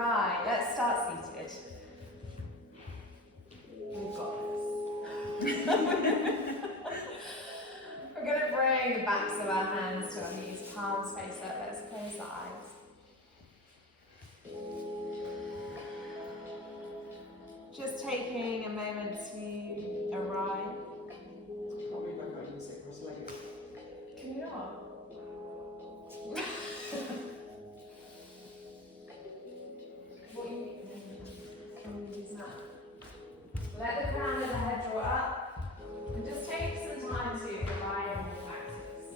Right, let's start seated. We've got this. We're going to bring the backs of our hands to our knees, palms face up. Let's close the eyes. Just taking a moment to arrive. Probably won't go and sit cross-legged. Can you not? What you can we use that? Let the crown of the head draw up and just take some time to arrive and relax this.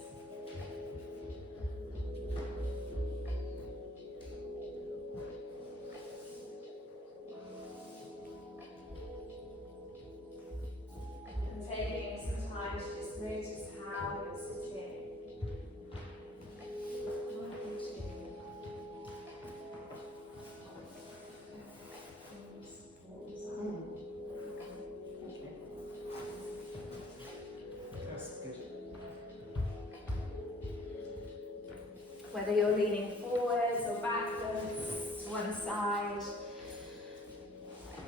And taking some time to just notice how you're sitting. Whether you're leaning forwards or backwards to one side,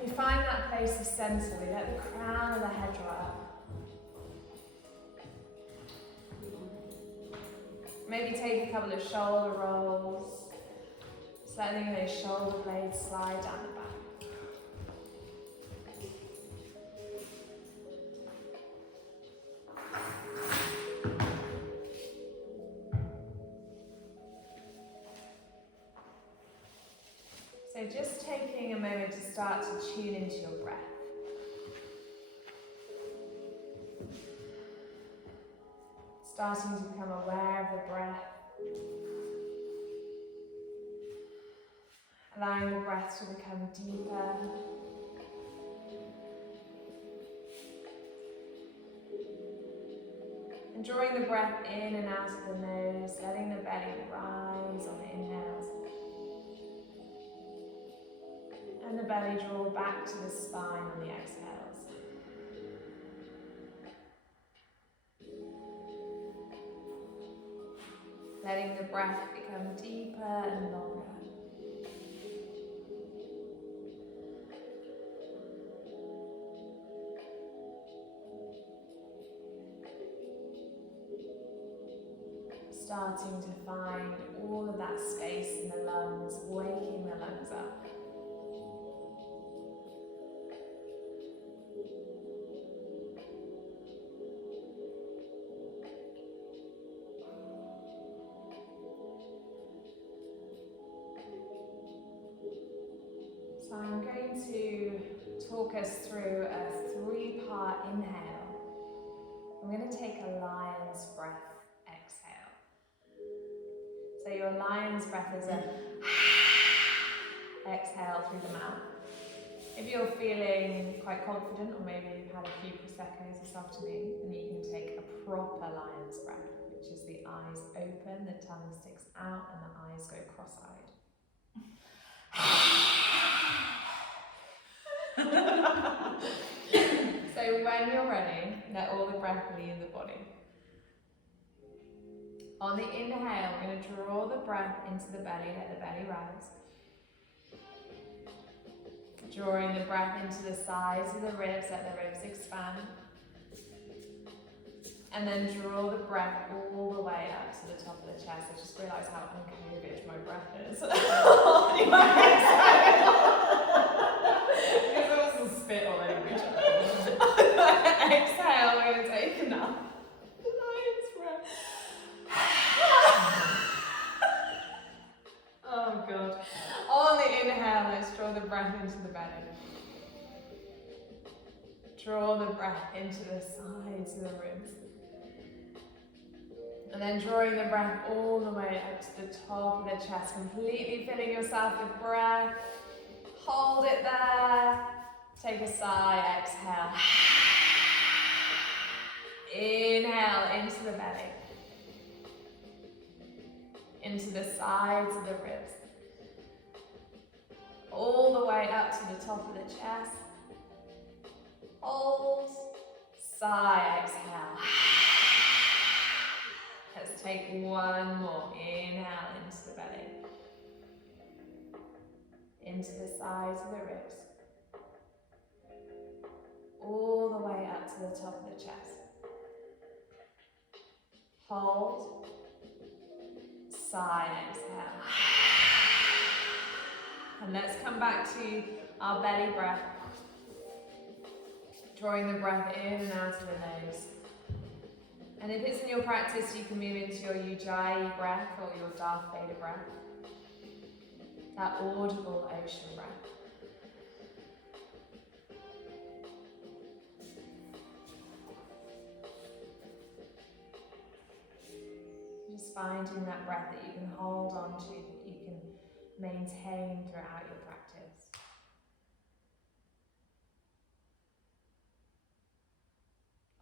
you find that place of centre. We let the crown of the head draw up. Maybe take a couple of shoulder rolls, just letting those shoulder blades slide down the back. So just taking a moment to start to tune into your breath. Starting to become aware of the breath. Allowing the breath to become deeper. And drawing the breath in and out of the nose, letting the belly rise on the inhales. And the belly draw back to the spine on the exhales. Letting the breath become deeper and longer. Starting to find all of that space in the lungs, waking the lungs up. So I'm going to talk us through a 3-part inhale. I'm going to take a lion's breath exhale. So your lion's breath is a exhale through the mouth. If you're feeling quite confident, or maybe you've had a few Prosecco's this afternoon, then you can take a proper lion's breath, which is the eyes open, the tongue sticks out, and the eyes go cross-eyed. So when you're ready, let all the breath leave the body. On the inhale, we're going to draw the breath into the belly, let the belly rise. Drawing the breath into the sides of the ribs, let the ribs expand. And then draw the breath all the way up to the top of the chest. I just realised how un-COVID my breath is. Because there was some spit all over each other. Exhale, we're going to take enough. Lion's breath. Oh God. On the inhale, let's draw the breath into the belly. Draw the breath into the sides of the ribs. And then drawing the breath all the way up to the top of the chest, completely filling yourself with breath. Hold it there. Take a sigh, exhale. Inhale into the belly. Into the sides of the ribs. All the way up to the top of the chest. Hold. Sigh, exhale. Let's take one more. Inhale into the belly. into the sides of the ribs, all the way up to the top of the chest. Hold, sigh, exhale. And let's come back to our belly breath. Drawing the breath in and out of the nose. And if it's in your practice, you can move into your Ujjayi breath or your Darth Vader breath. That audible ocean breath. Just finding that breath that you can hold on to, that you can maintain throughout your practice.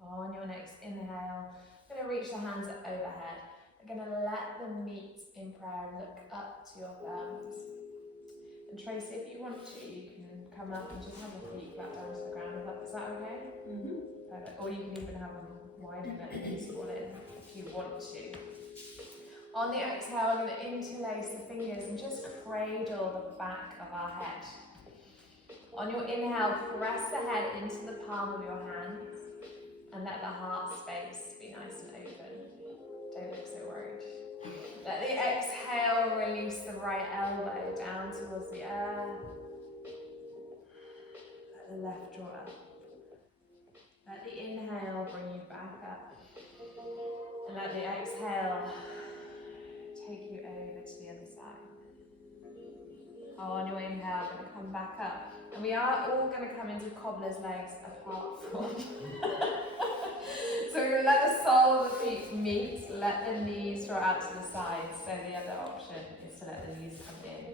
On your next inhale, I'm going to reach the hands overhead. I'm going to let them meet in prayer, look up to your thumbs. And Tracy, if you want to, you can come up and just have your feet flat down to the ground. Is that okay? Mm-hmm. Perfect. Or you can even have them wide and let the knees fall in if you want to. On the exhale, I'm going to interlace the fingers and just cradle the back of our head. On your inhale, press the head into the palm of your hands and let the heart space be nice and open. Don't look so worried. Let the exhale release the right elbow down towards the earth. Let the left draw up. Let the inhale bring you back up. And let the exhale take you over to the other side. On your inhale, we're going to come back up. And we are all going to come into cobbler's legs apart from. So we're going to let the sole of the feet meet, let the knees draw out to the sides. So the other option is to let the knees come in.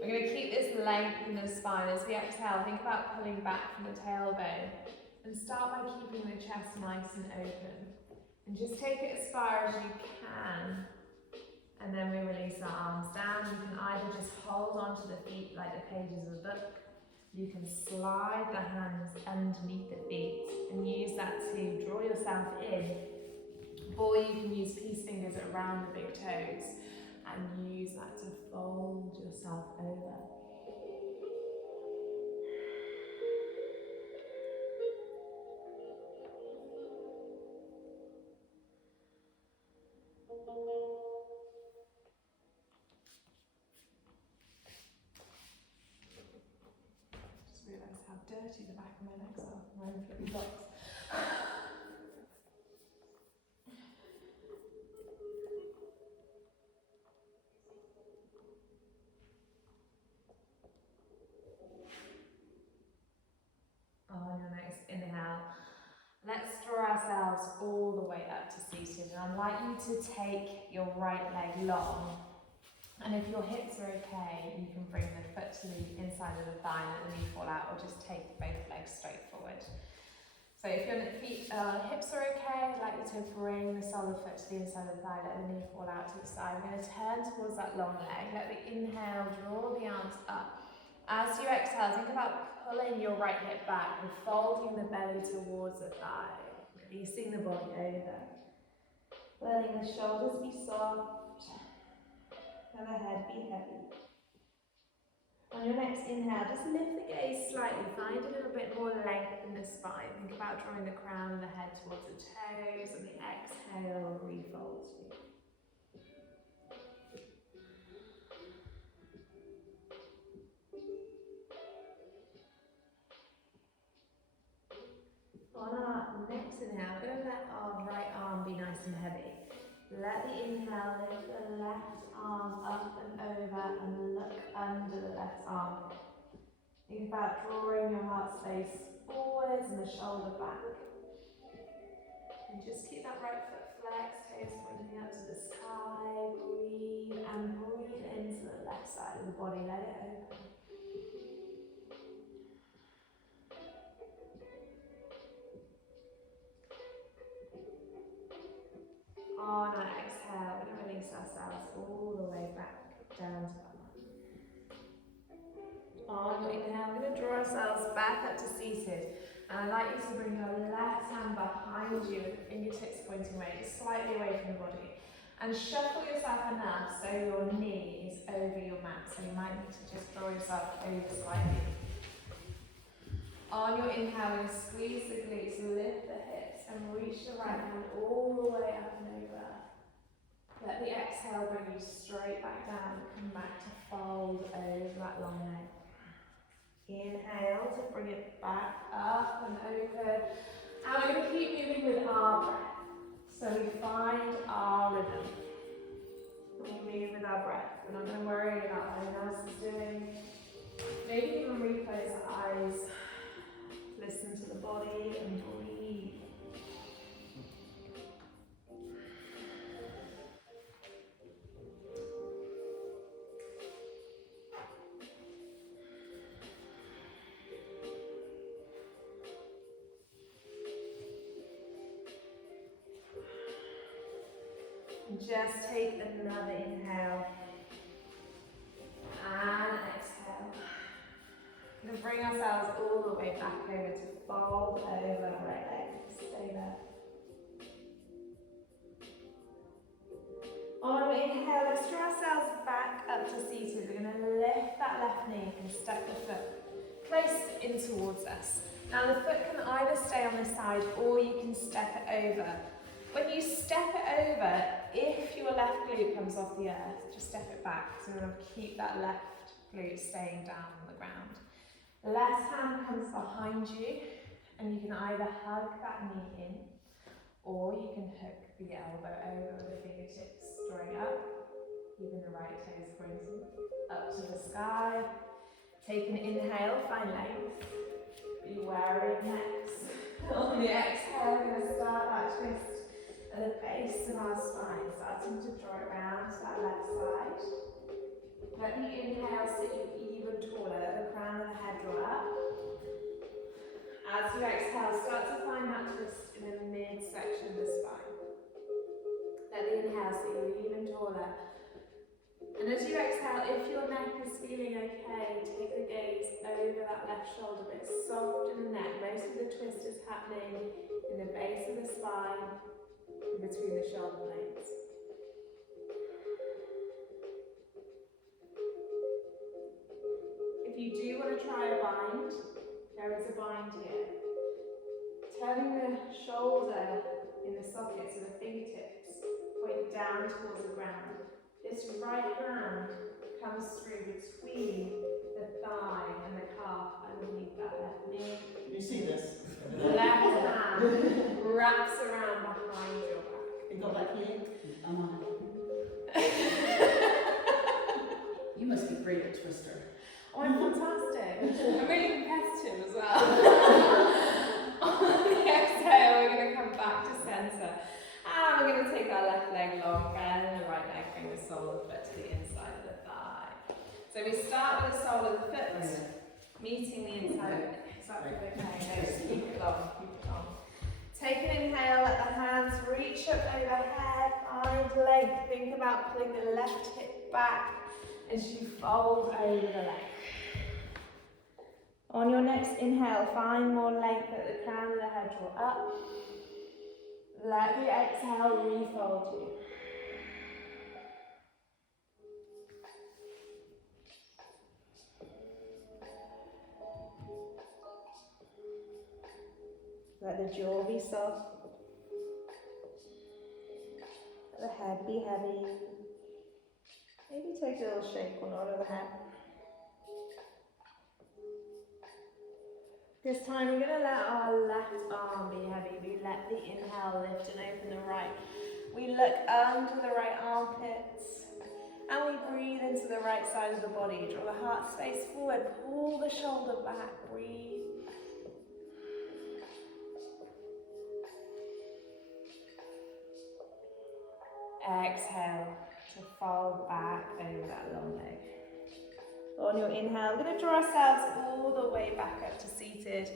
We're going to keep this length in the spine. As we exhale, think about pulling back from the tailbone. And start by keeping the chest nice and open. And just take it as far as you can. And then we release our arms down. You can either just hold onto the feet like the pages of a book. You can slide the hands underneath the feet and use that to draw yourself in. Or you can use peace fingers around the big toes and use that to fold yourself over. Dirty the back of my legs are, my flippy flops. On your next inhale, let's draw ourselves all the way up to seated. And I'd like you to take your right leg long. And if your hips are okay, you can bring the foot to the inside of the thigh and let the knee fall out, or just take both legs straight forward. So if your hips are okay, I'd like you to bring the sole of the foot to the inside of the thigh, let the knee fall out to the side. We're going to turn towards that long leg. Let the inhale draw the arms up. As you exhale, think about pulling your right hip back and folding the belly towards the thigh, releasing the body over. Letting the shoulders be soft. And the head be heavy. On your next inhale, just lift the gaze slightly. Find a little bit more length in the spine. Think about drawing the crown of the head towards the toes. And the exhale, refold. On our next inhale, we're going to let our right arm be nice and heavy. Let the inhale lift the left arm up and over and look under the left arm. Think about drawing your heart space forwards and the shoulder back. And just keep that right foot flexed, toes pointing up to the sky. Breathe and breathe into the left side of the body. Let it open. On our exhale, we're going to release ourselves all the way back down to the mat. On your inhale, we're going to draw ourselves back up to seated. And I'd like you to bring your left hand behind you with the fingertips pointing away, just slightly away from the body. And shuffle yourself enough so your knee is over your mat. So you might need to just draw yourself over slightly. On your inhale, you squeeze the glutes, lift the hips, and reach the right hand all the way up and over. Let the exhale bring you straight back down. Come back to fold over that long leg. Inhale to bring it back up and over. And we're going to keep moving with our breath. So we find our rhythm. We move with our breath. We're not going to worry about what anyone else is doing. Maybe even reclose the eyes. Listen to the body and breathe. Just take another inhale and exhale. We're going to bring ourselves all the way back over to fold over right leg. Stay there. On our inhale, let's draw ourselves back up to seated. We're going to lift that left knee and step the foot close in towards us. Now the foot can either stay on this side or you can step it over. When you step it over, if your left glute comes off the earth, just step it back. So we're going to keep that left glute staying down on the ground. The left hand comes behind you, and you can either hug that knee in, or you can hook the elbow over with the fingertips straight up, keeping the right toes pointing up to the sky. Take an inhale, find length. Be wary of necks. On the exhale, we're going to start that twist at the base of our spine, starting to draw it round to that left side. Let the inhale sit you even taller, let the crown of the head draw up. As you exhale, start to find that twist in the midsection of the spine. Let the inhale sit you even taller. And as you exhale, if your neck is feeling okay, take the gaze over that left shoulder bit, soften the neck. Most of the twist is happening in the base of the spine, between the shoulder blades. If you do want to try a bind, there is a bind here. Turning the shoulder in the socket so the fingertips point down towards the ground. This right hand comes through between the thigh and the calf underneath that left knee. You see this? The left hand wraps around behind your back. You got that here? I'm on it. You must be great at Twister. Oh, I'm fantastic. I'm really competitive as well. On the exhale, we're going to come back to centre. And we're going to take our left leg long and the right leg, bring the sole of the foot to the inside of the thigh. So we start with the sole of the foot, meeting the inside of it. Is that okay? No, just keep it long, keep it long. Take an inhale, let the hands reach up overhead, find length. Think about pulling the left hip back as you fold over the leg. On your next inhale, find more length at the crown of the head, draw up. Let the exhale refold you. Let the jaw be soft. Let the head be heavy. Maybe take a little shake or nod of the head. This time we're going to let our left arm be heavy. We let the inhale lift and open the right. We look under the right armpits. And we breathe into the right side of the body. Draw the heart space forward. Pull the shoulder back. Breathe. Exhale to fold back over that long leg. On your inhale, we're going to draw ourselves all the way back up to seated.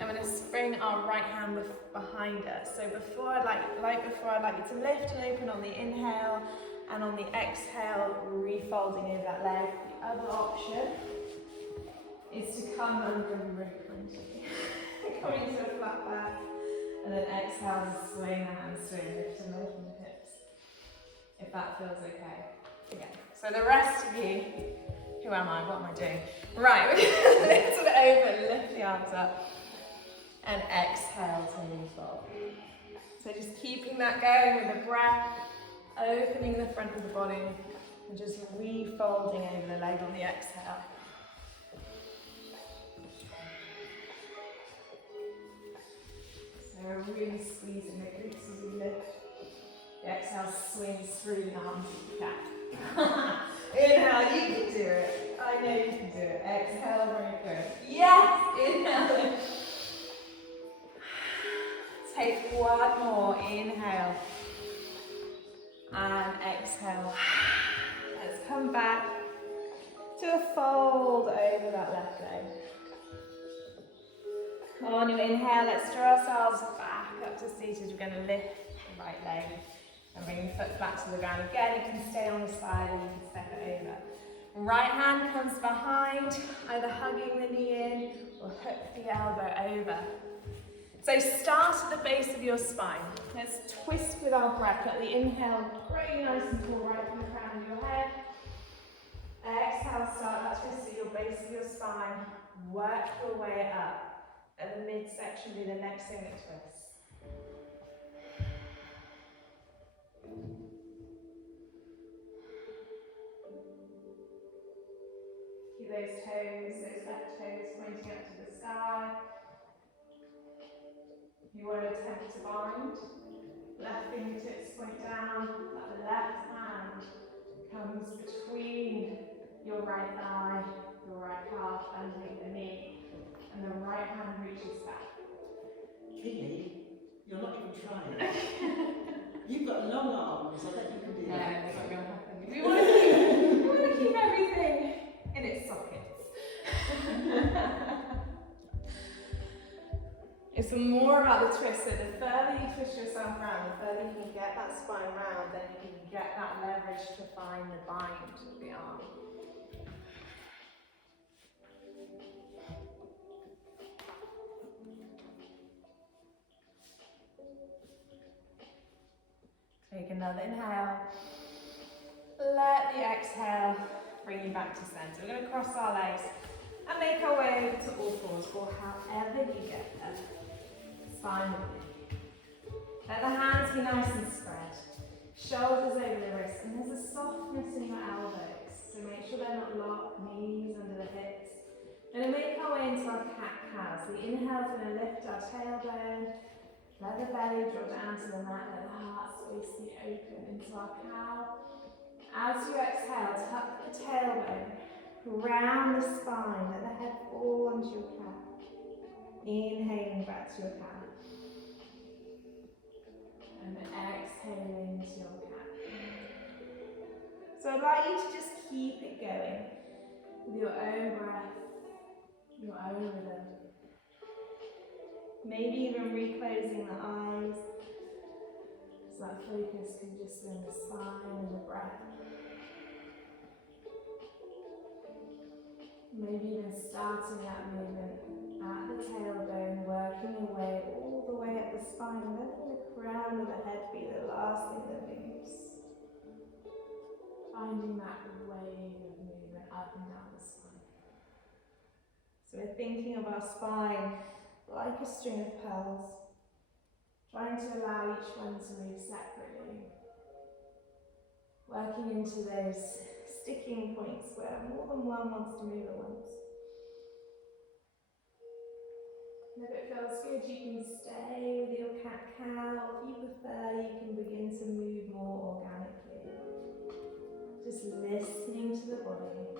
I'm going to bring our right hand behind us. So before I'd like you to lift and open on the inhale, and on the exhale, refolding over that leg. The other option is to come under and coming to a flat back, and then exhale and swing the hands through, lift and open the hips. if that feels okay. Okay, so the rest of you, who am I? What am I doing? Right, we're going to lift it over, lift the arms up, and exhale to move forward. So just keeping that going with the breath, opening the front of the body, and just refolding over the leg on the exhale. So we're really squeezing the glutes as we lift. The exhale swings through the arms if you can. Inhale, you can do it. I know you can do it. Exhale, very good. Yes! Inhale. Take one more. Inhale. And exhale. Let's come back to a fold over that left leg. On your inhale, let's draw ourselves back up to seated. We're going to lift the right leg and bring your foot flat to the ground. Again, you can stay on the side or you can step it over. Right hand comes behind, either hugging the knee in or hook the elbow over. So start at the base of your spine. Let's twist with our breath. Let the inhale grow you nice and tall right from the crown of your head. Exhale, start that twist at your base of your spine. Work your way up. At the midsection be the next thing that twists. Keep those toes, those left toes pointing up to the sky. You want to attempt to bind. Left fingertips point down, but the left hand comes between your right thigh, your right calf underneath the knee, and the right hand reaches back. Kingy, you're not even trying. You've got long arms, I bet you can do that. It's not going to happen. We want to keep everything in its sockets. It's more about the twist. So the further you twist yourself around, the further you can get that spine round, then you can get that leverage to find the bind of the arm. Take another inhale. Let the exhale bring you back to center. We're going to cross our legs and make our way over to all fours, or however you get there. Spine with you. Let the hands be nice and spread. Shoulders over the wrists, and there's a softness in your elbows. So make sure they're not locked, knees under the hips. We're going to make our way into our cat-cow. So the inhale is going to lift our tailbone. Let the belly draw down to the mat, let the heart space be open into our cow. As you exhale, tuck the tailbone, round the spine, let the head fall onto your cat. Inhaling back to your cat. And exhaling to your cat. So I'd like you to just keep it going with your own breath, your own rhythm. Maybe even reclosing the eyes, so that focus can just be on the spine and the breath. Maybe even starting that movement at the tailbone, working your way all the way up the spine, and letting the crown of the head be the last thing that moves. Finding that wave of movement up and down the spine. So we're thinking of our spine like a string of pearls, trying to allow each one to move separately, working into those sticking points where more than one wants to move at once. And if it feels good, you can stay with your cat-cow. If you prefer, you can begin to move more organically. Just listening to the body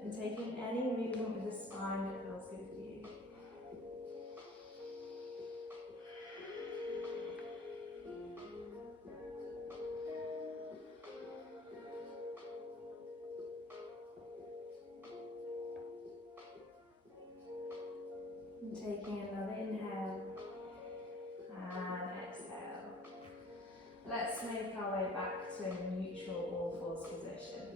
and taking any movement with the spine that feels good for you. And taking another inhale and exhale. Let's make our way back to a neutral all fours position.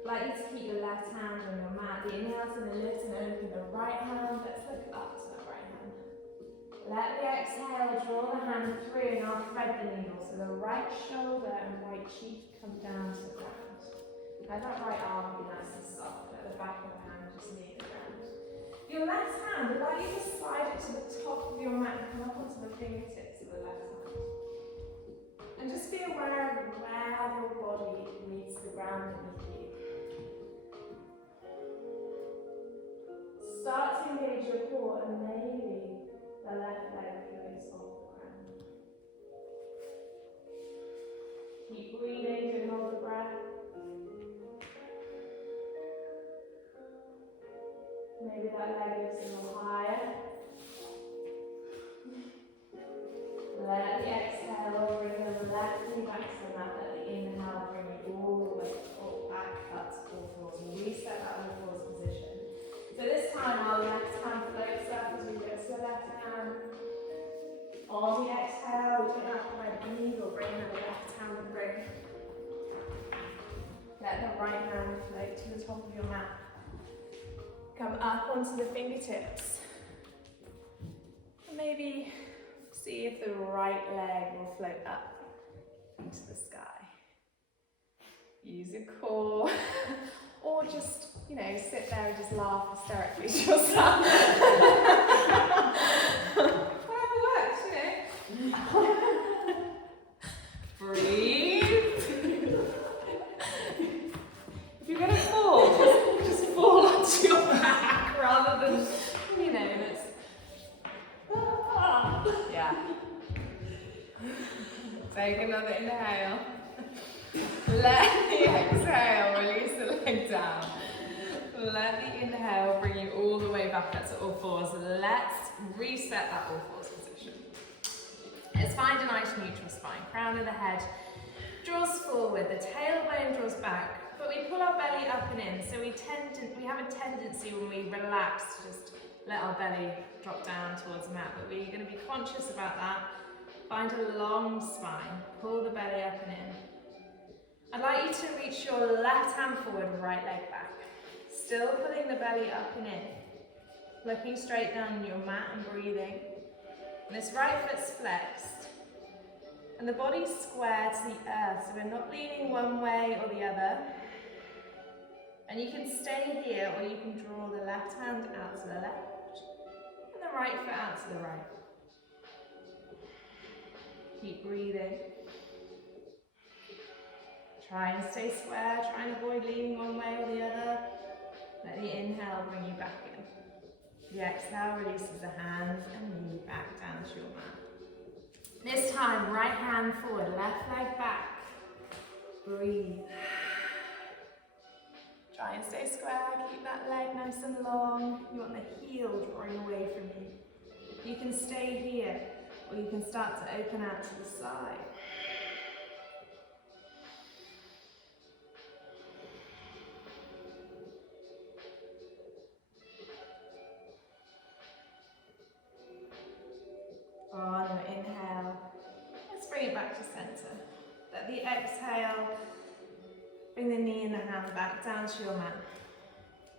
I'd like you to keep your left hand on your mat. The inhale is going to lift and open the right hand. Let's look up to that right hand. The Let the exhale draw the hand through and I'll thread the needle. So the right shoulder and right cheek come down to the ground. Let that right arm be nice and soft. Let the back of the hand just meet the ground. Your left hand, I'd like you to slide it to the top of your mat and come up onto the fingertips of the left hand. And just be aware of where your body meets the ground beneath you. Start to engage your core and maybe the left leg floats off the ground. Keep breathing to hold the breath. Maybe that leg lifts a little higher. Let the exhale bring the left knee back to the mat. Let the inhale bring you all the way up, back, up to all fours. Reset that all fours position. So this time our left hand floats up as we lift the left hand. On the exhale, we can upright needle, bring the left hand and bring. Let the right hand float to the top of your mat. Come up onto the fingertips. And maybe see if the right leg will float up into the sky. Use your core. Or just, sit there and just laugh hysterically to yourself. Whatever works, Breathe. If you're going to fall, just fall onto your back rather than, it's... Yeah. Take another inhale. Let the exhale release the leg down. Let the inhale bring you all the way back up to all fours. Let's reset that all fours position. Let's find a nice neutral spine. Crown of the head draws forward, the tailbone draws back, but we pull our belly up and in. So we have a tendency when we relax to just let our belly drop down towards the mat, but we're going to be conscious about that. Find a long spine. Pull the belly up and in. I'd like you to reach your left hand forward, right leg back. Still pulling the belly up and in. Looking straight down on your mat and breathing. And this right foot's flexed. And the body's square to the earth, so we're not leaning one way or the other. And you can stay here, or you can draw the left hand out to the left. And the right foot out to the right. Keep breathing. Try and stay square, try and avoid leaning one way or the other. Let the inhale bring you back in. The exhale releases the hands and knee back down to your mat. This time, right hand forward, left leg back. Breathe. Try and stay square, keep that leg nice and long. You want the heel drawing away from you. You can stay here, or you can start to open out to the side. On your inhale, let's bring it back to center. Let the exhale, bring the knee and the hand back down to your mat.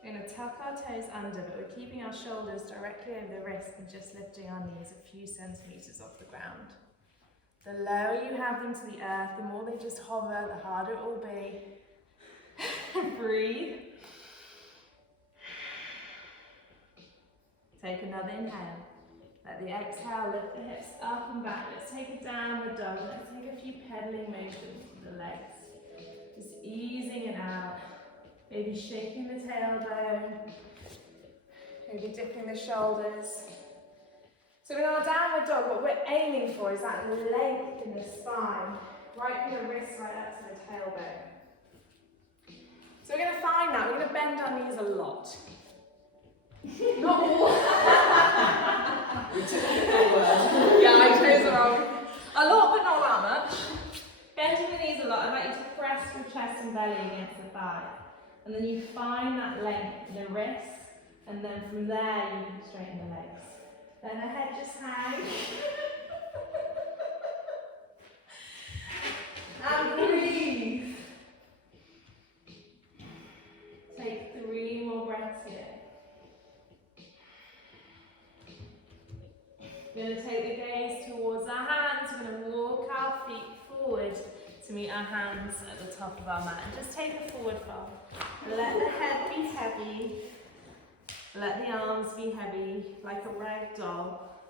We're going to tuck our toes under, but we're keeping our shoulders directly over the wrist and just lifting our knees a few centimeters off the ground. The lower you have them to the earth, the more they just hover, the harder it will be. Breathe. Take another inhale. Let the exhale lift the hips up and back. Let's take a downward dog. Let's take a few pedaling motions with the legs. Just easing it out. Maybe shaking the tailbone. Maybe dipping the shoulders. So in our downward dog, what we're aiming for is that length in the spine. Right from the wrist right up to the tailbone. So we're going to find that. We're going to bend our knees a lot. Not all. Yeah, I chose the wrong. A lot, but not that much. Bending the knees a lot. I'd like you to press your chest and belly against the thigh. And then you find that length in the wrists. And then from there, you can straighten the legs. Then the head just hangs. And breathe. Take 3 more breaths here. We're going to take the gaze towards our hands. We're going to walk our feet forward to meet our hands at the top of our mat. And just take a forward fold. Let the head be heavy. Let the arms be heavy, like a rag doll.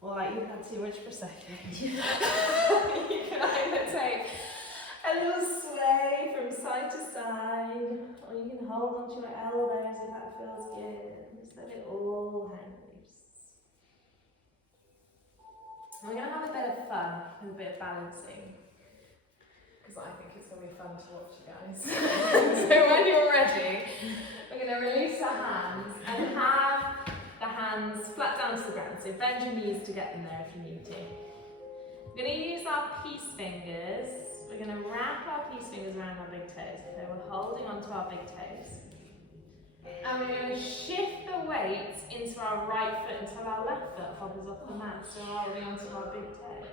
Or like you've had too much prosecco. You can either take a little sway from side to side, or you can hold onto your elbows if that feels good. Just let it all hang loose. And we're going to have a bit of fun with a bit of balancing, because I think it's going to be fun to watch, you guys. So when you're ready, we're going to release our hands and have the hands flat down to the ground. So bend your knees to get them there if you need to. We're going to use our peace fingers. We're going to wrap our peace fingers around our big toes. So we're holding onto our big toes. And we're going to shift the weight into our right foot until our left foot hovers off the mat. So we're holding onto our big toe.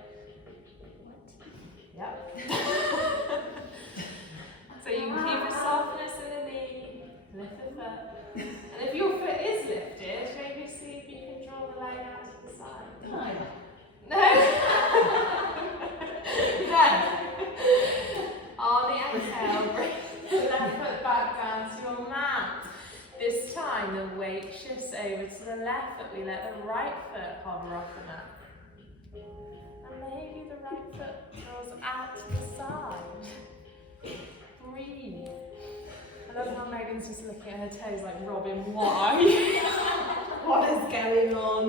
Yep. So you can keep a softness in the knee, lift the foot. And if your foot is lifted, maybe see if you can draw the leg out to the side. No. No. No. On the exhale, bring the left foot back down to your mat. This time the weight shifts over to the left foot. We let the right foot hover off the mat. And maybe the right foot draws out to the side. Breathe. I love how Megan's just looking at her toes like, Robyn, why? What is going on?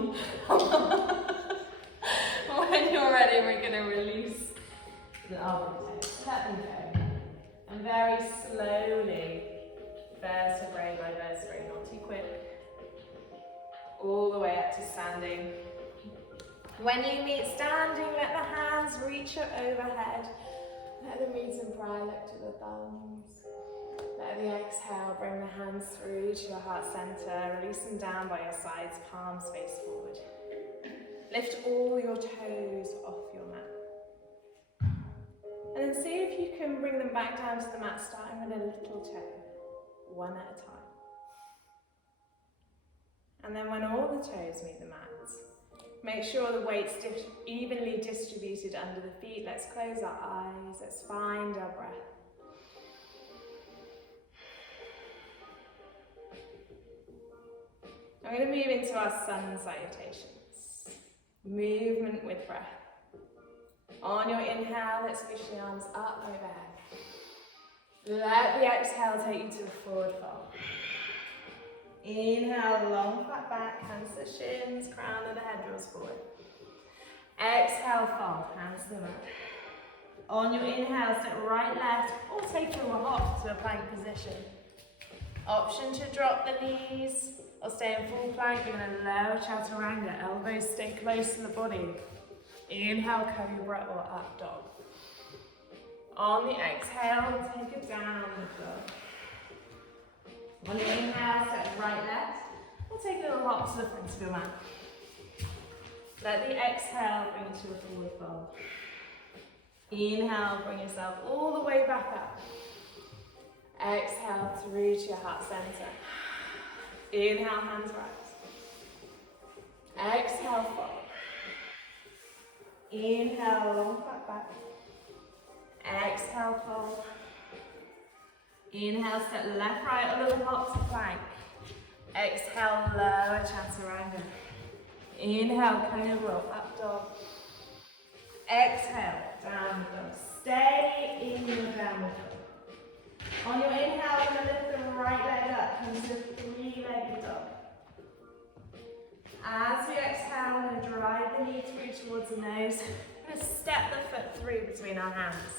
When you're ready, we're going to release the elbow toes. Let them go. And very slowly, vertebrae by vertebrae, not too quick, all the way up to standing. When you meet standing, let the hands reach up overhead. Let them meet in prayer, look to the thumbs. Let the exhale, bring the hands through to your heart center. Release them down by your sides, palms face forward. Lift all your toes off your mat. And then see if you can bring them back down to the mat, starting with a little toe, one at a time. And then when all the toes meet the mat, make sure the weight's evenly distributed under the feet. Let's close our eyes, let's find our breath. I'm going to move into our sun salutations. Movement with breath. On your inhale, let's push the arms up overhead. Let the exhale take you to a forward fold. Inhale, long flat back, hands to the shins, crown of the head draws forward. Exhale, fold, hands to the mat. On your inhale, step right, left, or take your hop to a plank position. Option to drop the knees or stay in full plank. You're going to lower chaturanga, elbows stay close to the body. Inhale, cobra or up dog. On the exhale, take a downward dog. On your inhale, step right, left, or take a little hop to the front of your mat. Let the exhale bring you to a forward fold. Inhale, bring yourself all the way back up. Exhale through to your heart center. Inhale, hands rise. Exhale, fold. Inhale, long flat back. Exhale, fold. Inhale, step left, right, a little hop to plank. Exhale, lower chaturanga. Inhale, cobra, up dog. Exhale, downward dog. Stay in your downward dog. On your inhale, we're going to lift the right leg up, come to three-legged dog. As we exhale, we're going to drive the knee through towards the nose. We're going to step the foot through between our hands.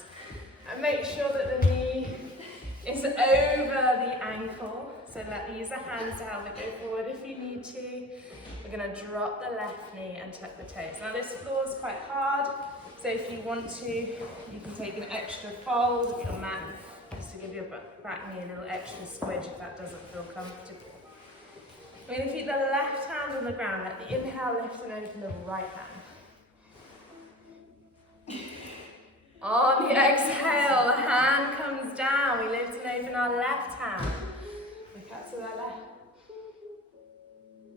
And make sure that the knee is over the ankle. So use the hands to help it go forward if you need to. We're going to drop the left knee and tuck the toes. Now this floor is quite hard, so if you want to, you can take an extra fold of your mat just to give your back knee a little extra squidge if that doesn't feel comfortable. We're going to keep the left hand on the ground. Let the inhale lift and open the right hand. On the exhale, the hand comes down. We lift and open our left hand. Look out to the left.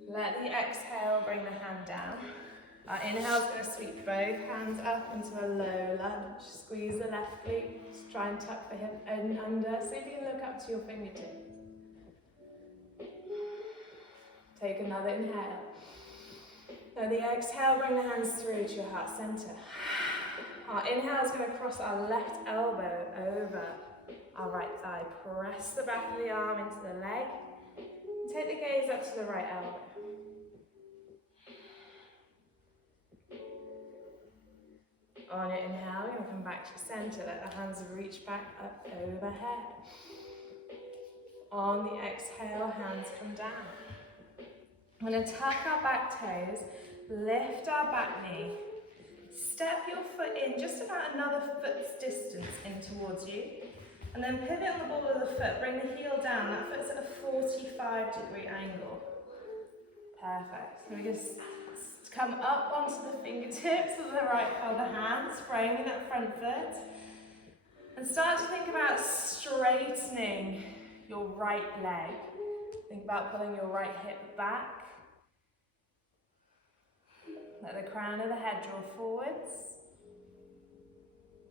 Let the exhale bring the hand down. Our inhale is going to sweep both hands up into a low lunge. Squeeze the left glute. Just try and tuck the hip in under. See if you can look up to your fingertips. Take another inhale. Now the exhale, bring the hands through to your heart center. Our inhale is going to cross our left elbow over our right thigh. Press the back of the arm into the leg. Take the gaze up to the right elbow. On your inhale, you're going to come back to center. Let the hands reach back up overhead. On the exhale, hands come down. We're going to tuck our back toes, lift our back knee, step your foot in just about another foot's distance in towards you, and then pivot on the ball of the foot, bring the heel down. That foot's at a 45-degree angle. Perfect. So we just come up onto the fingertips of the right of the hands, framing that front foot, and start to think about straightening your right leg. Think about pulling your right hip back. Let the crown of the head draw forwards.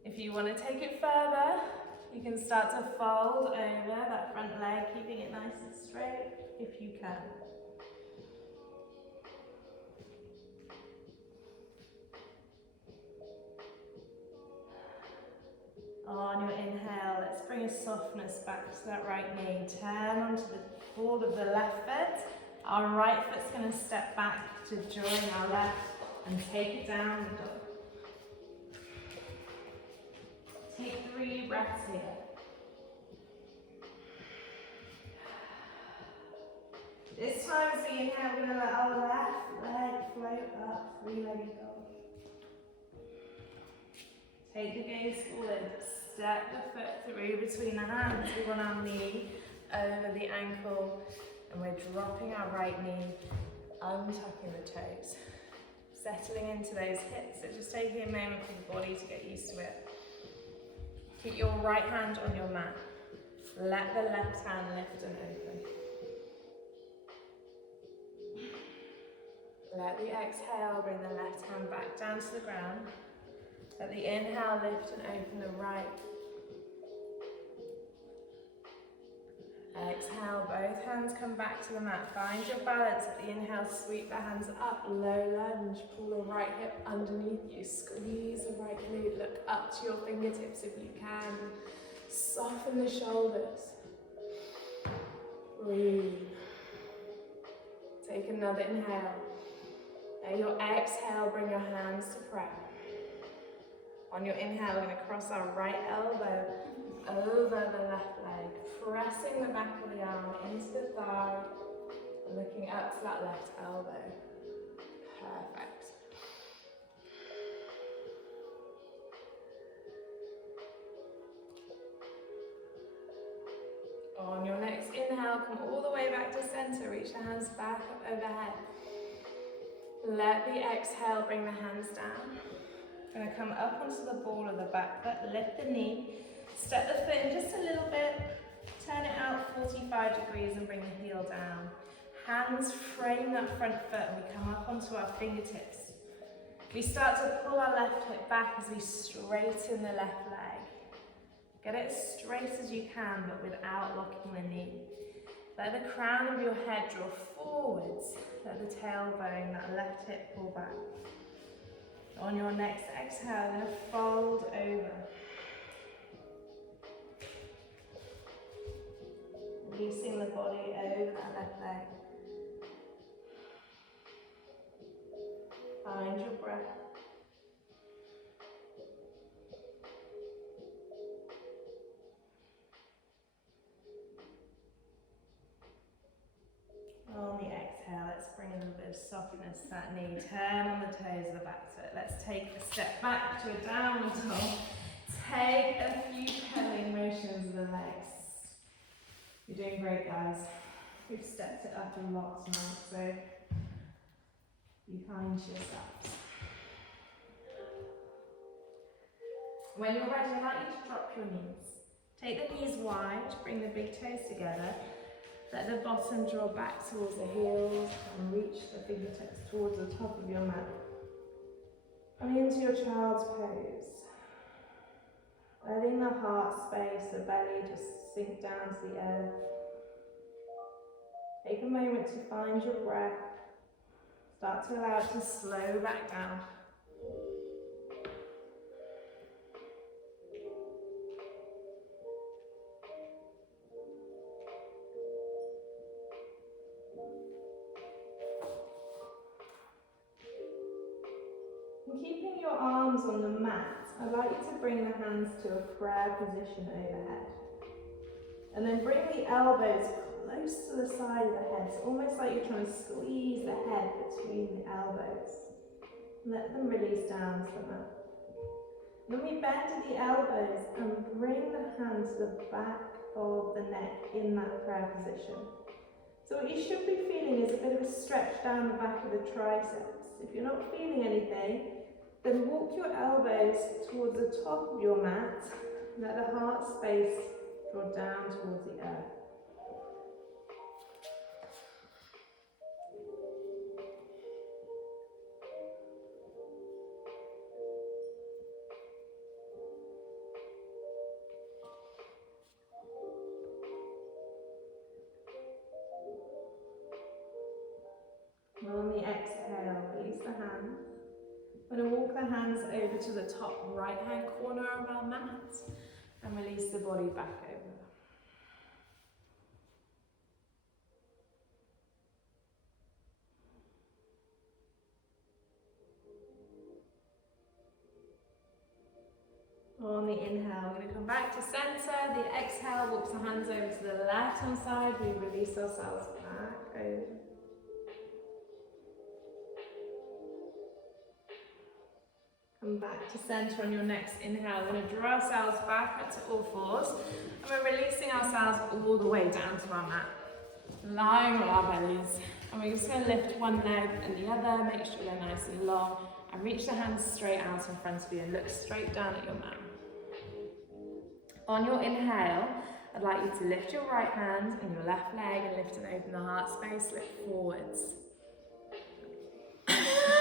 If you want to take it further, you can start to fold over that front leg, keeping it nice and straight if you can. On your inhale, let's bring a softness back to that right knee. Turn onto the ball of the left foot. Our right foot's going to step back to join our left and take it down the dog. Take 3 breaths here. This time as we inhale, we're going to let our left leg float up, 3-legged dog. Take the gaze forward. Step the foot through between the hands. We want our knee over the ankle, and we're dropping our right knee, untucking the toes. Settling into those hips, so just taking a moment for the body to get used to it. Keep your right hand on your mat. Let the left hand lift and open. Let the exhale bring the left hand back down to the ground. Let the inhale lift and open the right. Exhale, both hands come back to the mat. Find your balance. At the inhale, sweep the hands up, low lunge. Pull the right hip underneath you. Squeeze the right glute. Look up to your fingertips if you can. Soften the shoulders. Breathe. Take another inhale. Now your exhale, bring your hands to prayer. On your inhale, we're going to cross our right elbow over the left leg, pressing the back of the arm into the thigh, and looking up to that left elbow. Perfect. On your next inhale, come all the way back to center, reach the hands back up overhead. Let the exhale bring the hands down. Going to come up onto the ball of the back foot, lift the knee, step the foot in just a little bit, turn it out 45 degrees and bring the heel down. Hands frame that front foot and we come up onto our fingertips. We start to pull our left hip back as we straighten the left leg. Get it as straight as you can, but without locking the knee. Let the crown of your head draw forwards. Let the tailbone, that left hip, pull back. On your next exhale, then fold over. Releasing the body over that left leg. Find your breath. On the exhale, let's bring a little bit of softness to that knee. Turn on the toes of the back foot. Let's take a step back to a downward dog. Take a few pedaling motions of the legs. You're doing great, guys. We've stepped it up a lot tonight, so be kind to yourselves. When you're ready, I'd like you to drop your knees. Take the knees wide, bring the big toes together. Let the bottom draw back towards the heels and reach the fingertips towards the top of your mat. Coming into your child's pose. Letting the heart space, the belly just sink down to the earth. Take a moment to find your breath. Start to allow it to slow back down. And keeping your arms on the mat, I'd like you to bring the hands to a prayer position overhead. And then bring the elbows close to the side of the head, so almost like you're trying to squeeze the head between the elbows. Let them release down to the mat. Then we bend at the elbows and bring the hand to the back of the neck in that prayer position. So what you should be feeling is a bit of a stretch down the back of the triceps. If you're not feeling anything, then walk your elbows towards the top of your mat. Let the heart space draw down towards the earth. On the exhale, release the hands. We're going to walk the hands over to the top right hand corner of our mat and release the body back over. On the inhale, we're going to come back to center. The exhale walks the hands over to the left hand side. We release ourselves back over. Come back to center on your next inhale. We're going to draw ourselves back up to all fours. And we're releasing ourselves all the way down to our mat. Lying on our bellies. And we're just going to lift one leg and the other. Make sure they're nice and long. And reach the hands straight out in front of you and look straight down at your mat. On your inhale, I'd like you to lift your right hand and your left leg and lift and open the heart space. Look forwards.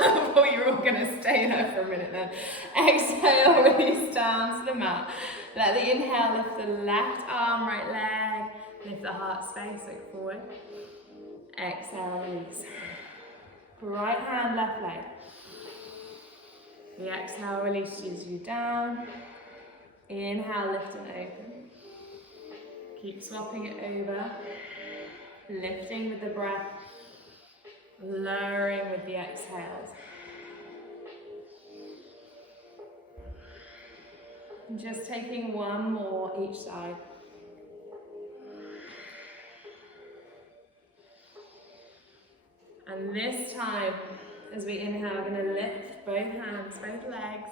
I thought you were all going to stay there for a minute then. Exhale, release down to the mat. Let the inhale lift the left arm, right leg. Lift the heart space, look forward. Exhale, release. Right hand, left leg. The exhale releases you down. Inhale, lift and open. Keep swapping it over. Lifting with the breath. Lowering with the exhales. And just taking one more each side. And this time, as we inhale, we're going to lift both hands, both legs.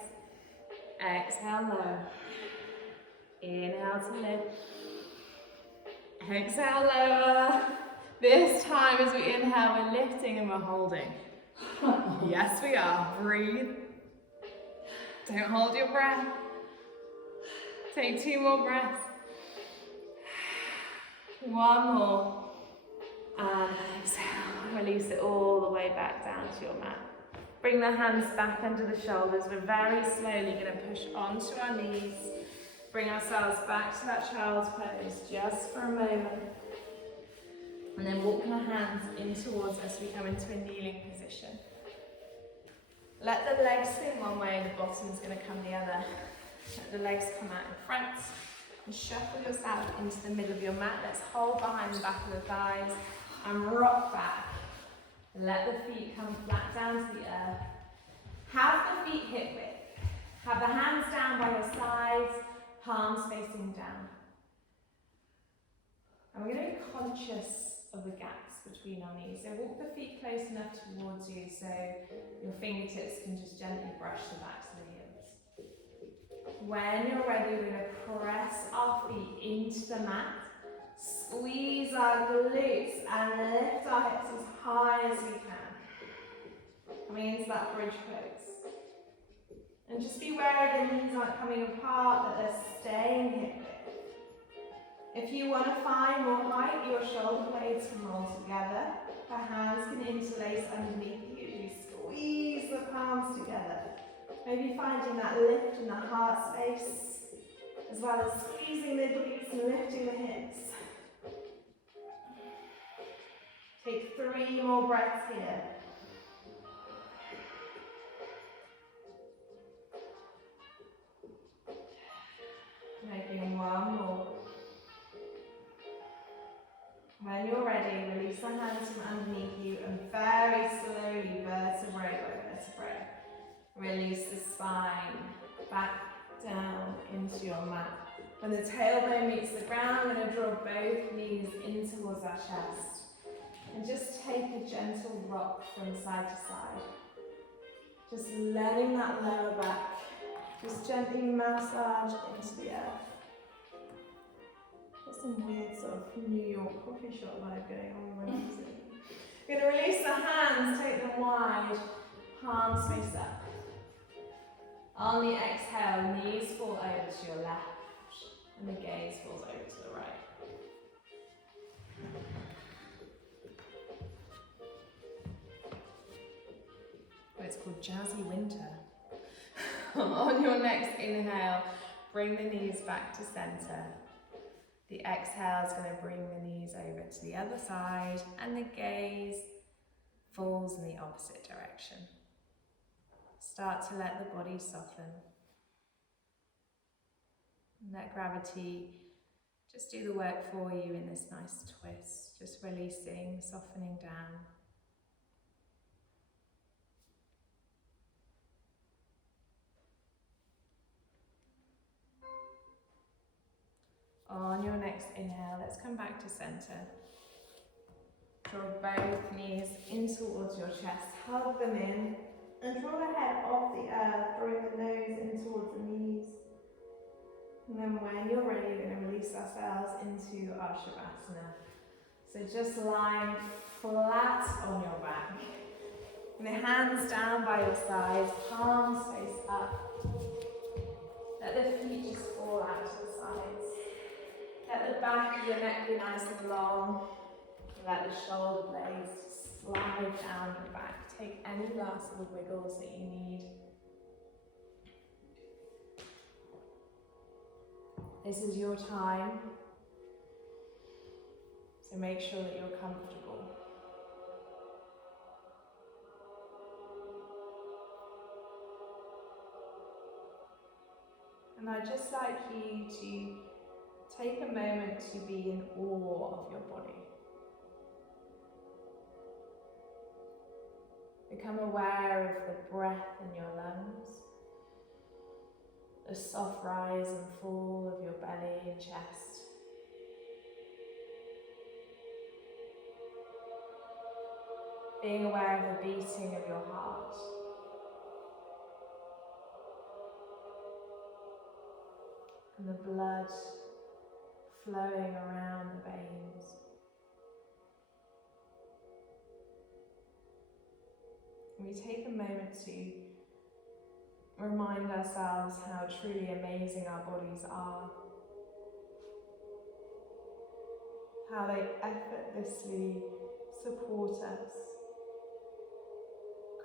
Exhale, lower. Inhale to lift. Exhale, lower. This time, as we inhale, we're lifting and we're holding. Yes, we are. Breathe. Don't hold your breath. Take 2 more breaths. One more. And exhale. Release it all the way back down to your mat. Bring the hands back under the shoulders. We're very slowly going to push onto our knees. Bring ourselves back to that child's pose just for a moment. And then walk the hands in towards us. We come into a kneeling position. Let the legs swing one way, the bottom's going to come the other. Let the legs come out in front. And shuffle yourself into the middle of your mat. Let's hold behind the back of the thighs and rock back. Let the feet come flat down to the earth. Have the feet hip width. Have the hands down by your sides, palms facing down. And we're going to be conscious of the gaps between our knees. So walk the feet close enough towards you so your fingertips can just gently brush the backs of the heels. When you're ready, we're going to press our feet into the mat. Squeeze our glutes and lift our hips as high as we can. Coming into that bridge pose. And just be aware the knees aren't coming apart, that they're staying hip width. If you want to find more height, your shoulder blades can roll together. The hands can interlace underneath you as you squeeze the palms together. Maybe finding that lift in the heart space, as well as squeezing the glutes and lifting the hips. Take 3 more breaths here. Making 1 more. When you're ready, release the hands from underneath you and very slowly, vertebrae by vertebrae, release the spine back down into your mat. When the tailbone meets the ground, we're going to draw both knees in towards our chest. And just take a gentle rock from side to side. Just letting that lower back just gently massage into the earth. Got some weird sort of New York coffee shop vibe going on when I'm sitting. We're going to release the hands, take them wide, palms face up. On the exhale, knees fall over to your left and the gaze falls over to the right. It's called Jazzy Winter. On your next inhale, bring the knees back to center. The exhale is going to bring the knees over to the other side and the gaze falls in the opposite direction. Start to let the body soften. Let gravity just do the work for you in this nice twist, just releasing, softening down. On your next inhale, let's come back to center. Draw both knees in towards your chest, hug them in, and draw the head off the earth, drawing the nose in towards the knees. And then when you're ready, we're going to release ourselves into our Shavasana. So just lying flat on your back. And the hands down by your sides, palms face up. Let the feet just fall out to the sides. Let the back of your neck be nice and long. Let the shoulder blades slide down your back. Take any last little wiggles that you need. This is your time, so make sure that you're comfortable. And I'd just like you to take a moment to be in awe of your body. Become aware of the breath in your lungs, the soft rise and fall of your belly and chest. Being aware of the beating of your heart. And the blood flowing around the veins. We take a moment to remind ourselves how truly amazing our bodies are. How they effortlessly support us,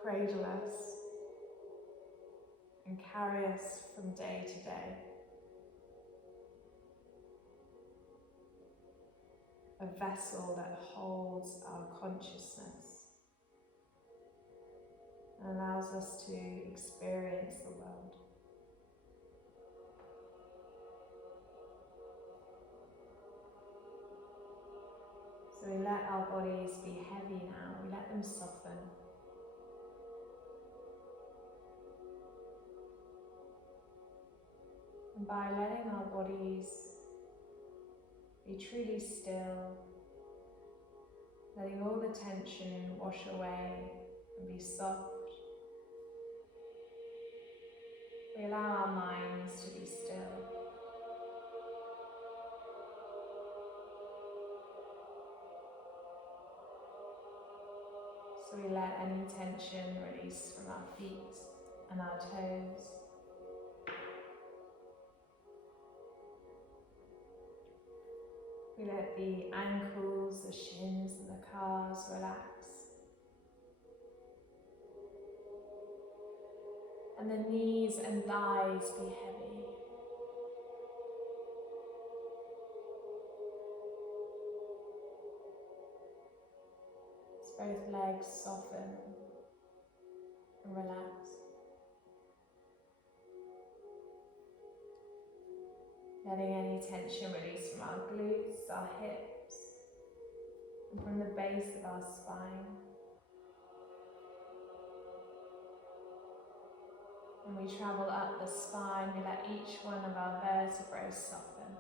cradle us, and carry us from day to day. A vessel that holds our consciousness and allows us to experience the world. So we let our bodies be heavy now, we let them soften. And by letting our bodies be truly still, letting all the tension wash away and be soft, we allow our minds to be still. So we let any tension release from our feet and our toes. We let the ankles, the shins and the calves relax. And the knees and thighs be heavy. As both legs soften and relax. Letting any tension release from our glutes, our hips, and from the base of our spine. And we travel up the spine, we let each one of our vertebrae soften.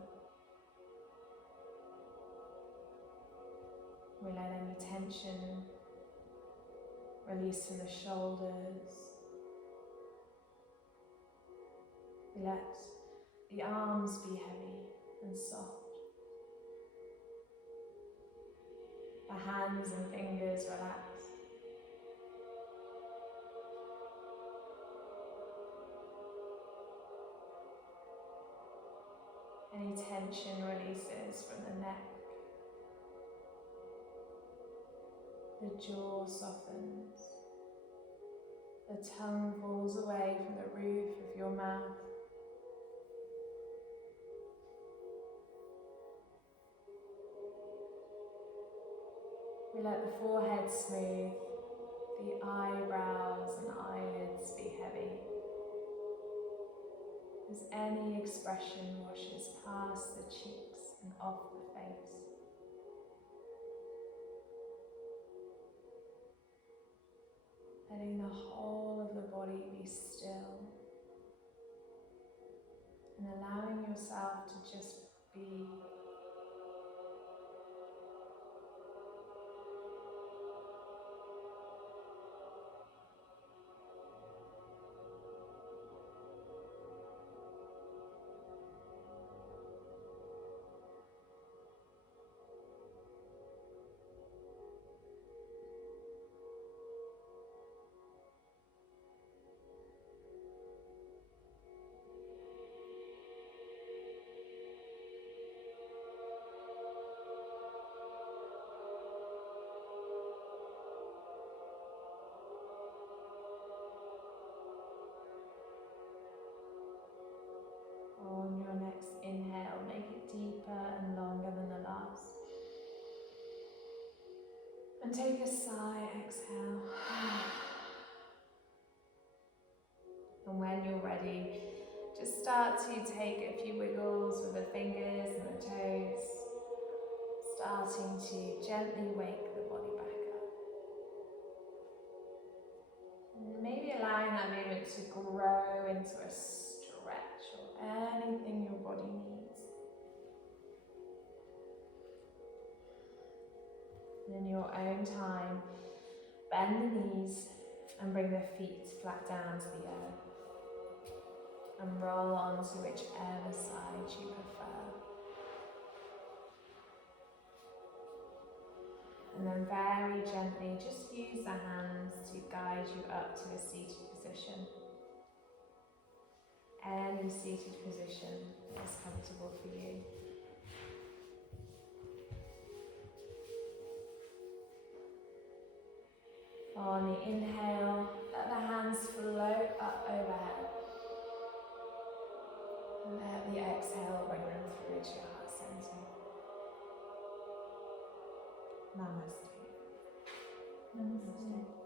We let any tension release from the shoulders. We let the arms be heavy and soft. The hands and fingers relax. Any tension releases from the neck. The jaw softens. The tongue falls away from the roof of your mouth. We let the forehead smooth, the eyebrows and eyelids be heavy. As any expression washes past the cheeks and off the face. Letting the whole of the body be still and allowing yourself to just be. On your next inhale, make it deeper and longer than the last. And take a sigh, exhale. And when you're ready, just start to take a few wiggles with the fingers and the toes, starting to gently wake the body back up. And maybe allowing that movement to grow into a stretch or anything your body needs. And in your own time, bend the knees and bring the feet flat down to the earth. And roll onto whichever side you prefer. And then very gently, just use the hands to guide you up to a seated position. Any seated position is comfortable for you. On the inhale, let the hands float up overhead. And let the exhale bring them through to your heart center. Namaste. Namaste.